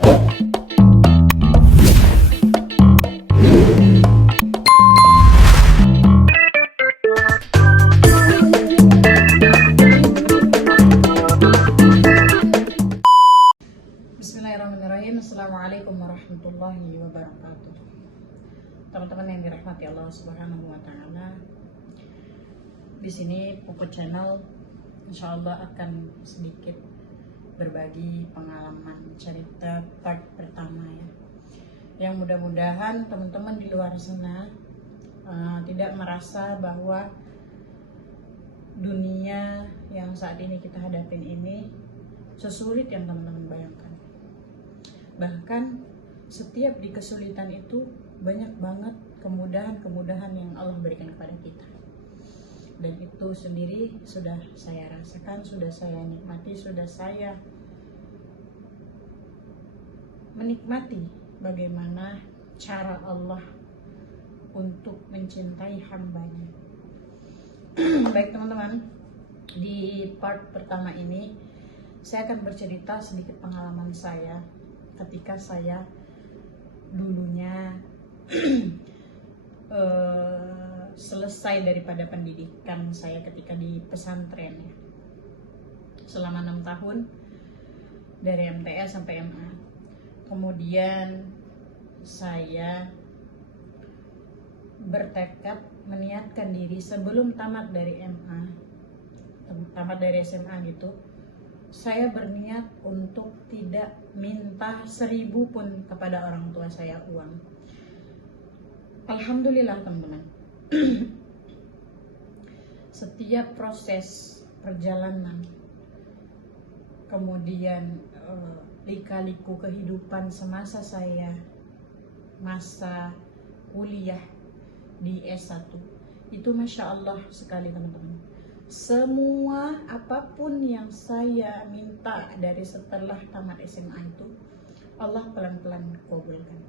Bismillahirrahmanirrahim. Assalamualaikum warahmatullahi wabarakatuh. Teman-teman yang dirahmati Allah Subhanahu wa taala. Di sini Puput Channel insyaallah akan sedikit berbagi pengalaman cerita part pertama ya. Yang mudah-mudahan teman-teman di luar sana tidak merasa bahwa dunia yang saat ini kita hadapin ini sesulit yang teman-teman bayangkan. Bahkan setiap di kesulitan itu banyak banget kemudahan-kemudahan yang Allah berikan kepada kita. Dan itu sendiri sudah saya rasakan, sudah saya nikmati, sudah saya menikmati bagaimana cara Allah untuk mencintai hambanya. Baik teman-teman, di part pertama ini saya akan bercerita sedikit pengalaman saya ketika saya dulunya selesai daripada pendidikan saya ketika di pesantren ya. Selama 6 tahun dari MTS sampai MA. Kemudian saya bertekad meniatkan diri sebelum tamat dari MA, tamat dari SMA gitu. Saya berniat untuk tidak minta 1.000 pun kepada orang tua saya uang. Alhamdulillah teman-teman. Setiap proses perjalanan, kemudian lika-liku kehidupan semasa saya masa kuliah di S1 itu Masya Allah sekali teman-teman. Semua apapun yang saya minta dari setelah tamat SMA itu Allah pelan-pelan kabulkan.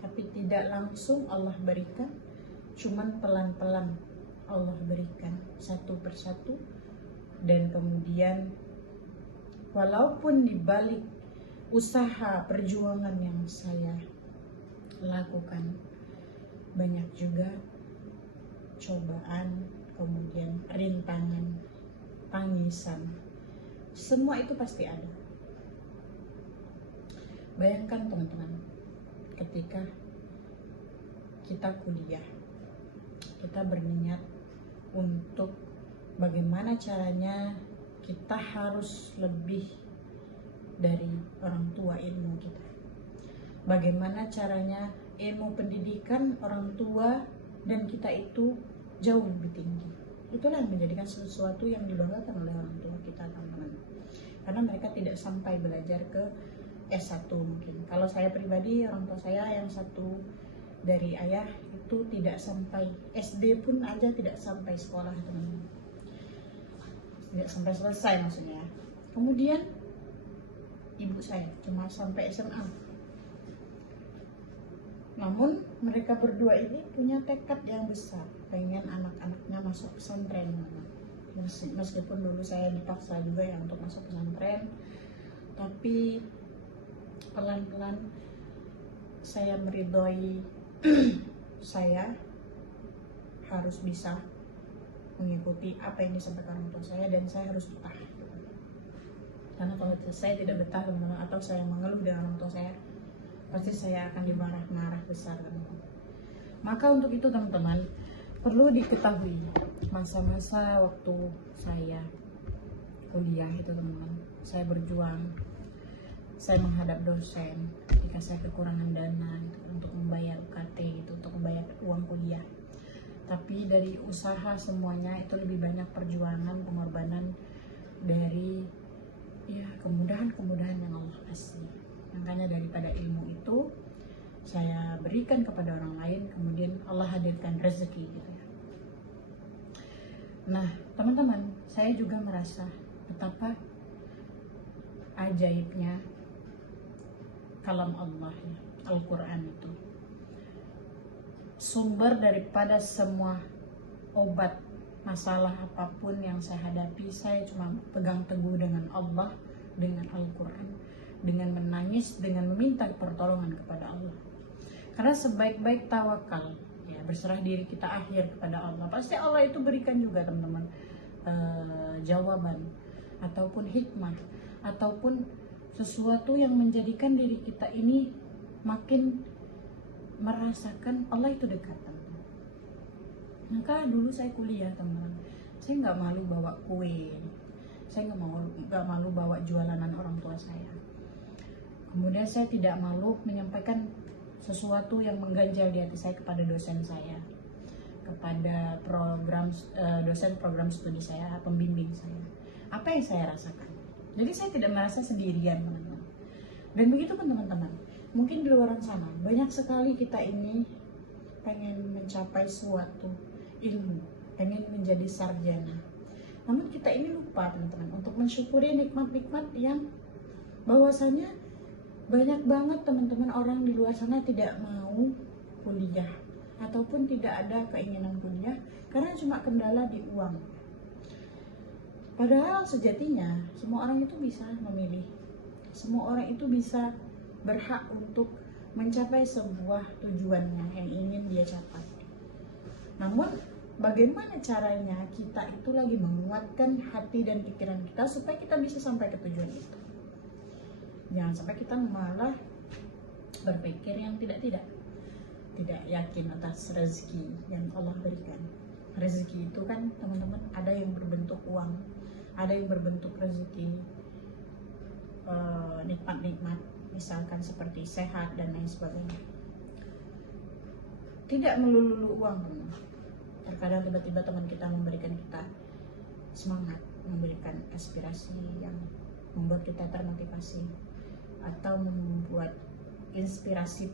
Tapi tidak langsung Allah berikan, cuman pelan-pelan Allah berikan satu persatu. Dan kemudian walaupun dibalik usaha perjuangan yang saya lakukan, banyak juga cobaan, kemudian rintangan, tangisan, semua itu pasti ada. Bayangkan teman-teman, ketika kita kuliah, kita berniat untuk bagaimana caranya kita harus lebih dari orang tua ilmu kita. Bagaimana caranya ilmu pendidikan orang tua dan kita itu jauh lebih tinggi. Itulah yang menjadikan sesuatu yang dibanggakan oleh orang tua kita teman-teman. Karena mereka tidak sampai belajar ke S1 mungkin. Kalau saya pribadi, orang tua saya yang satu dari ayah itu tidak sampai SD pun aja, tidak sampai sekolah teman-teman. Tidak sampai selesai maksudnya. Kemudian ibu saya cuma sampai SMA. Namun mereka berdua ini punya tekad yang besar, pengen anak-anaknya masuk pesantren. Meskipun dulu saya dipaksa juga ya untuk masuk pesantren, tapi pelan-pelan saya meridhoi saya harus bisa mengikuti apa yang disampaikan orang tua saya, dan saya harus betah. Karena kalau saya tidak betah teman-teman, atau saya mengeluh dengan orang tua saya, pasti saya akan dimarah-marah besar teman-teman. Maka untuk itu teman-teman, perlu diketahui masa-masa waktu saya kuliah itu teman-teman, saya berjuang, saya menghadap dosen ketika saya kekurangan dana untuk membayar UKT gitu, untuk membayar uang kuliah. Tapi dari usaha semuanya itu lebih banyak perjuangan, pengorbanan dari ya kemudahan-kemudahan yang Allah kasih. Makanya daripada ilmu itu saya berikan kepada orang lain, kemudian Allah hadirkan rezeki gitu ya. Nah teman-teman, saya juga merasa betapa ajaibnya kalam Allah ya, Al-Quran itu sumber daripada semua obat masalah apapun yang saya hadapi. Saya cuma pegang teguh dengan Allah, dengan Al-Quran, dengan menangis, dengan meminta pertolongan kepada Allah. Karena sebaik-baik tawakal, ya, berserah diri kita akhir kepada Allah, pasti Allah itu berikan juga teman-teman jawaban ataupun hikmah ataupun sesuatu yang menjadikan diri kita ini makin merasakan Allah itu dekat, teman-teman. Maka dulu saya kuliah, teman-teman, saya nggak malu bawa kue, saya nggak malu bawa julanan orang tua saya. Kemudian saya tidak malu menyampaikan sesuatu yang mengganjal di hati saya kepada dosen saya, kepada dosen program studi saya, pembimbing saya. Apa yang saya rasakan? Jadi saya tidak merasa sendirian, teman-teman. Dan begitu pun teman-teman, mungkin di luar sana banyak sekali kita ini pengen mencapai suatu ilmu, pengen menjadi sarjana. Namun kita ini lupa, teman-teman, untuk mensyukuri nikmat-nikmat yang bahwasanya banyak banget teman-teman orang di luar sana tidak mau kuliah ataupun tidak ada keinginan kuliah karena cuma kendala di uang. Padahal sejatinya semua orang itu bisa memilih, semua orang itu bisa berhak untuk mencapai sebuah tujuannya yang ingin dia capai. Namun bagaimana caranya kita itu lagi menguatkan hati dan pikiran kita supaya kita bisa sampai ke tujuan itu. Jangan sampai kita malah berpikir yang tidak yakin atas rezeki yang Allah berikan. Rezeki itu kan teman-teman ada yang berbentuk uang, ada yang berbentuk rezeki nikmat-nikmat, misalkan seperti sehat dan lain sebagainya. Tidak melulu uang, teman-teman. Terkadang tiba-tiba teman kita memberikan kita semangat, memberikan aspirasi yang membuat kita termotivasi, atau membuat inspirasi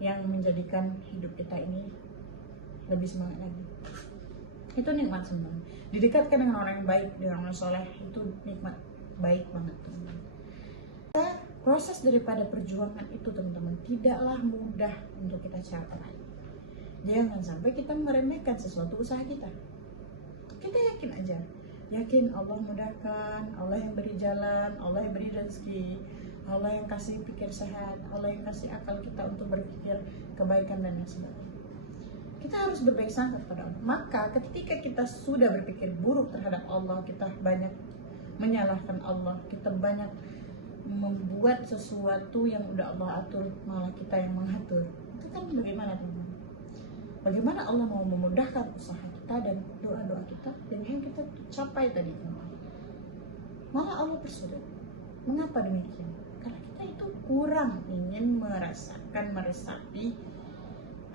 yang menjadikan hidup kita ini lebih semangat lagi. Itu nikmat semua. Didekatkan dengan orang yang baik, dengan orang soleh, itu nikmat baik banget, teman-teman. Proses daripada perjuangan itu, teman-teman, tidaklah mudah untuk kita capai. Jangan sampai kita meremehkan sesuatu usaha kita. Kita yakin aja, yakin Allah mudahkan, Allah yang beri jalan, Allah yang beri rezeki, Allah yang kasih pikir sehat, Allah yang kasih akal kita untuk berpikir kebaikan dan lain sebagainya. Kita harus berbaik sangka kepada Allah. Maka ketika kita sudah berpikir buruk terhadap Allah, kita banyak menyalahkan Allah, kita banyak membuat sesuatu yang udah Allah atur, malah kita yang mengatur. Itu kan bagaimana, teman-teman? Bagaimana Allah mau memudahkan usaha kita dan doa-doa kita dan yang kita capai tadi, teman-teman? Malah Allah persulit. Mengapa demikian? Karena kita itu kurang ingin merasakan, meresapi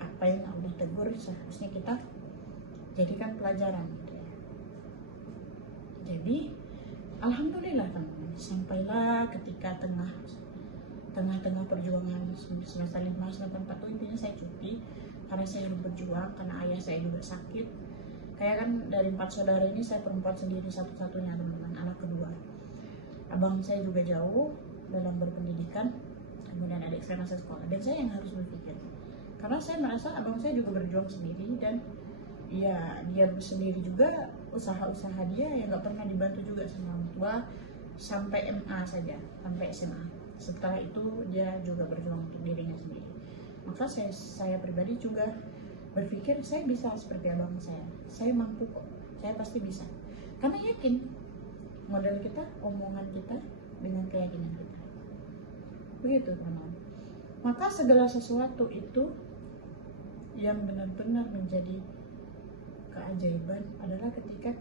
apa yang Allah tegur, seharusnya kita jadikan pelajaran. Jadi alhamdulillah, teman-teman, sampailah ketika tengah-tengah perjuangan semester 5, semester 4 itu intinya saya cuti karena saya hidup berjuang, karena ayah saya juga sakit. Kayak kan dari 4 saudara ini saya perempuan sendiri satu-satunya, teman-teman, anak kedua. Abang saya juga jauh dalam berpendidikan, kemudian adik saya masih sekolah, dan saya yang harus berpikir. Karena saya merasa abang saya juga berjuang sendiri, dan ya dia sendiri juga usaha-usaha dia yang nggak pernah dibantu juga sama orang tua sampai MA saja, sampai SMA. Setelah itu dia juga berjuang untuk dirinya sendiri. Maka saya pribadi juga berpikir saya bisa seperti abang saya mampu kok, saya pasti bisa. Karena yakin modal kita, omongan kita dengan keyakinan kita. Begitu, teman-teman. Maka segala sesuatu itu yang benar-benar menjadi keajaiban adalah ketika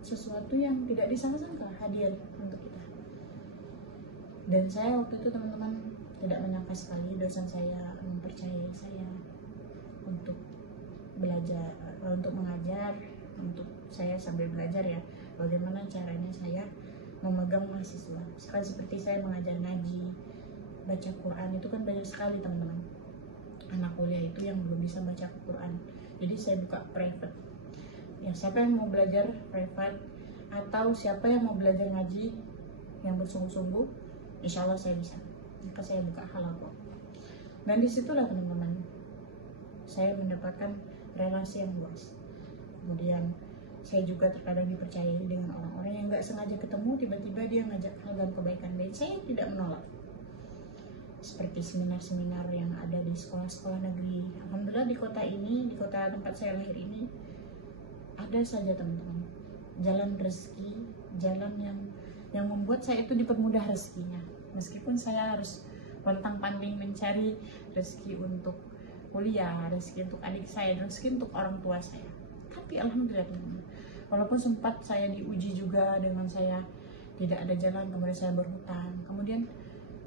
sesuatu yang tidak disangka-sangka hadir untuk kita. Dan saya waktu itu, teman-teman, tidak menyangka sekali dosen saya mempercayai saya untuk belajar, untuk mengajar, untuk saya sambil belajar ya, bagaimana caranya saya memegang mahasiswa. Sekali seperti saya mengajar ngaji, baca Quran, itu kan banyak sekali, teman-teman, anak kuliah itu yang belum bisa baca Quran. Jadi saya buka private. Ya, siapa yang mau belajar private atau siapa yang mau belajar ngaji yang bersungguh-sungguh, insya Allah saya bisa. Maka saya buka halaqah. Dan disitulah, teman-teman, saya mendapatkan relasi yang luas. Kemudian saya juga terkadang dipercayai dengan orang-orang yang nggak sengaja ketemu, tiba-tiba dia ngajak hal dan kebaikan, dan saya tidak menolak. seperti seminar-seminar yang ada di sekolah-sekolah negeri. Alhamdulillah di kota ini, di kota tempat saya lahir ini, ada saja teman-teman jalan rezeki, jalan yang membuat saya itu dipermudah rezekinya. Meskipun saya harus pontang-panting mencari rezeki untuk kuliah, rezeki untuk adik saya, rezeki untuk orang tua saya. Tapi alhamdulillah teman-teman, walaupun sempat saya diuji juga dengan saya tidak ada jalan, kemudian saya berhutang, kemudian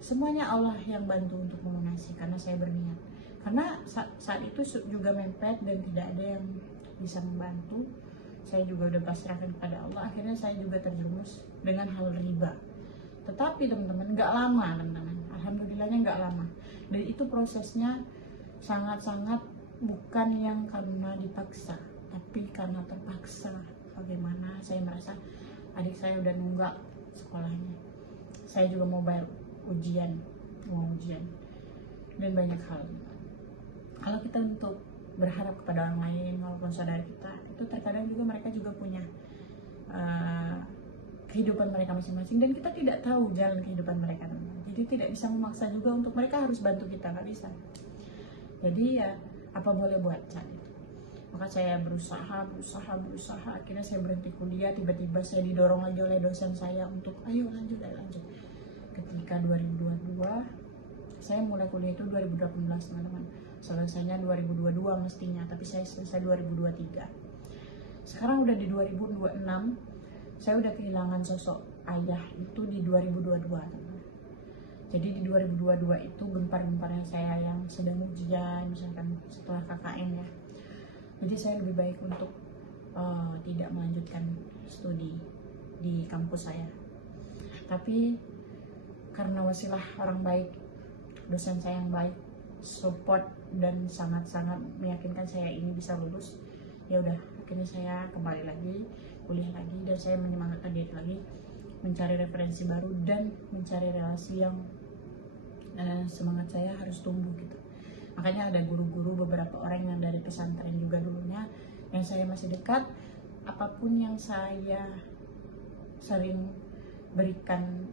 semuanya Allah yang bantu untuk melunasi karena saya berniat. Karena saat itu juga mepet dan tidak ada yang bisa membantu. Saya juga udah pasrahkan kepada Allah. Akhirnya saya juga terjerumus dengan hal riba. Tetapi teman-teman nggak lama teman-teman. Alhamdulillahnya nggak lama. Dan itu prosesnya sangat-sangat bukan yang karena dipaksa, tapi karena terpaksa. Bagaimana saya merasa adik saya udah nunggak sekolahnya. Saya juga mau bayar ujian dan banyak hal. Kalau kita untuk berharap kepada orang lain maupun saudara kita, itu terkadang juga mereka juga punya kehidupan mereka masing-masing dan kita tidak tahu jalan kehidupan mereka, teman-teman. Jadi tidak bisa memaksa juga untuk mereka harus bantu kita, nggak bisa. Jadi ya apa boleh buat saat itu. Maka saya berusaha, akhirnya saya berhenti kuliah. Tiba-tiba saya didorong lagi oleh dosen saya untuk ayo lanjut. Ketika 2022 saya mulai kuliah itu 2018 teman-teman, selesainya 2022 mestinya, tapi saya selesai 2023. Sekarang udah di 2026, saya udah kehilangan sosok ayah itu di 2022 teman-teman. Jadi di 2022 itu gempar-gemparnya saya yang sedang ujian, misalkan setelah KKN ya. Jadi saya lebih baik untuk tidak melanjutkan studi di kampus saya. Tapi karena wasilah orang baik, dosen saya yang baik, support dan sangat-sangat meyakinkan saya ini bisa lulus, ya udah akhirnya saya kembali lagi kuliah lagi dan saya menyemangatkan diri lagi mencari referensi baru dan mencari relasi yang semangat saya harus tumbuh gitu. Makanya ada guru-guru, beberapa orang yang dari pesantren juga dulunya yang saya masih dekat. Apapun yang saya sering berikan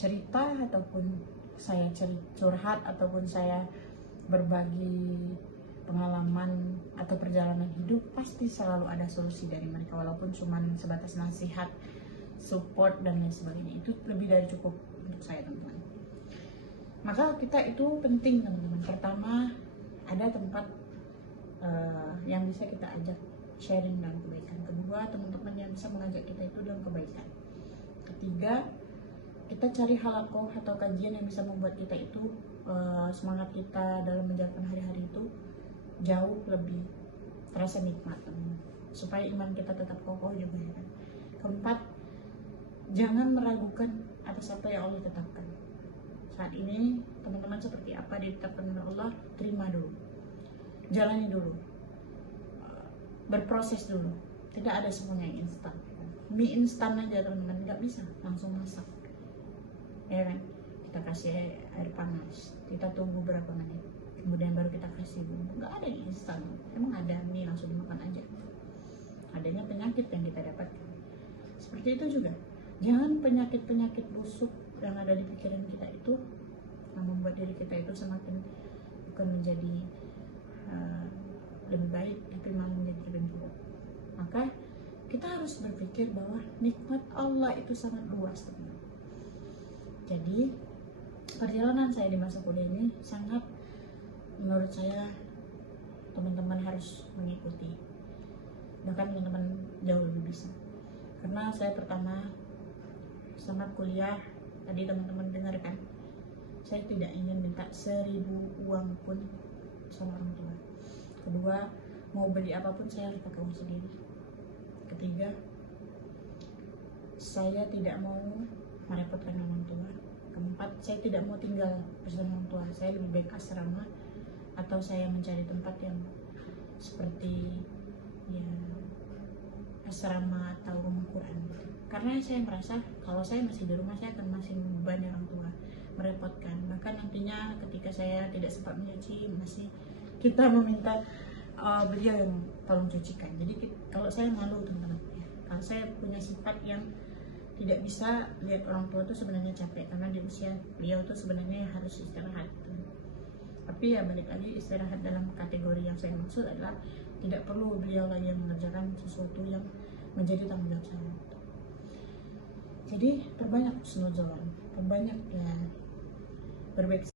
cerita ataupun saya curhat ataupun saya berbagi pengalaman atau perjalanan hidup, pasti selalu ada solusi dari mereka, walaupun cuma sebatas nasihat, support dan lain sebagainya. Itu lebih dari cukup untuk saya teman-teman. Maka kita itu penting teman-teman. Pertama, ada tempat yang bisa kita ajak sharing dalam kebaikan. Kedua, teman-teman yang bisa mengajak kita itu dalam kebaikan. Ketiga, kita cari halakoh atau kajian yang bisa membuat kita itu semangat kita dalam menjalankan hari-hari itu jauh lebih terasa nikmat, teman-teman. Supaya iman kita tetap kokoh juga ya kan. Keempat, jangan meragukan atas apa yang Allah tetapkan. Saat ini teman-teman seperti apa ditetapkan oleh Allah, terima dulu, jalani dulu, berproses dulu. Tidak ada semuanya yang instan. Mie instan aja teman-teman, nggak bisa langsung masak ya kan. Kita kasih air panas, kita tunggu berapa menit, kemudian baru kita kasih bumbu. Nggak ada yang instan. Emang ada mie langsung dimakan aja? Adanya penyakit yang kita dapatkan. Seperti itu juga, jangan penyakit-penyakit busuk yang ada di pikiran kita itu yang membuat diri kita itu semakin bukan menjadi lebih baik, tapi malah menjadi lebih buruk. Maka kita harus berpikir bahwa nikmat Allah itu sangat luas, teman. Jadi perjalanan saya di masa kuliah ini sangat, menurut saya teman-teman harus mengikuti, bahkan teman-teman jauh lebih bisa. Karena saya pertama selamat kuliah, tadi teman-teman dengarkan, saya tidak ingin minta 1000 uang pun sama orang tua. Kedua, mau beli apapun saya harus pakai uang sendiri. Ketiga, saya tidak mau merepotkan orang tua. Keempat, saya tidak mau tinggal bersama orang tua. Saya lebih baik asrama atau saya mencari tempat yang seperti ya asrama atau rumah Quran gitu. Karena saya merasa kalau saya masih di rumah, saya akan masih membebani orang tua, merepotkan. Bahkan nantinya ketika saya tidak sempat mencuci, masih kita meminta beliau yang tolong cucikan. Jadi kalau saya malu teman-teman ya. Kalau saya punya sifat yang tidak bisa lihat orang tua tuh sebenarnya capek, karena di usia beliau tuh sebenarnya harus istirahat. Tapi ya balik lagi, istirahat dalam kategori yang saya maksud adalah tidak perlu beliau lagi yang mengerjakan sesuatu yang menjadi tanggung jawab saya. Jadi perbanyak husnuzon, perbanyak ya berbaik